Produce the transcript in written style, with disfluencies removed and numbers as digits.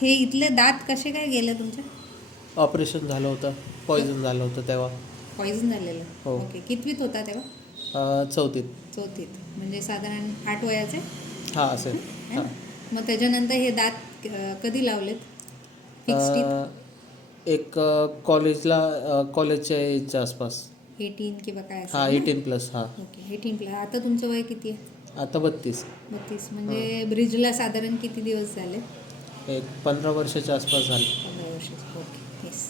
हे इथले दात कसे काय गेले तुमचे? ऑपरेशन झालं होतं, पॉइझन झालं होतं तेव्हा. पॉइझन झालेलं. हो. ओके. कितवीत होता तेव्हा? चौथीत. चौथीत. म्हणजे साधारण 8 वयाचे हां असेल. है हां. ना? मग त्याच्यानंतर हे दात कधी लावलेत? Fix teeth? एक कॉलेजच्या एजच्या आसपास. 18 किंवा काय हां असेल ना? 18+. हां. ओके. 18+. आता तुमचं वय किती आहे? आता 32. 32. म्हणजे ब्रिजला साधारण किती दिवस झाले? एक 15 वर्षाच्या आसपास झालं. 15 वर्षाचे. ओके. येस.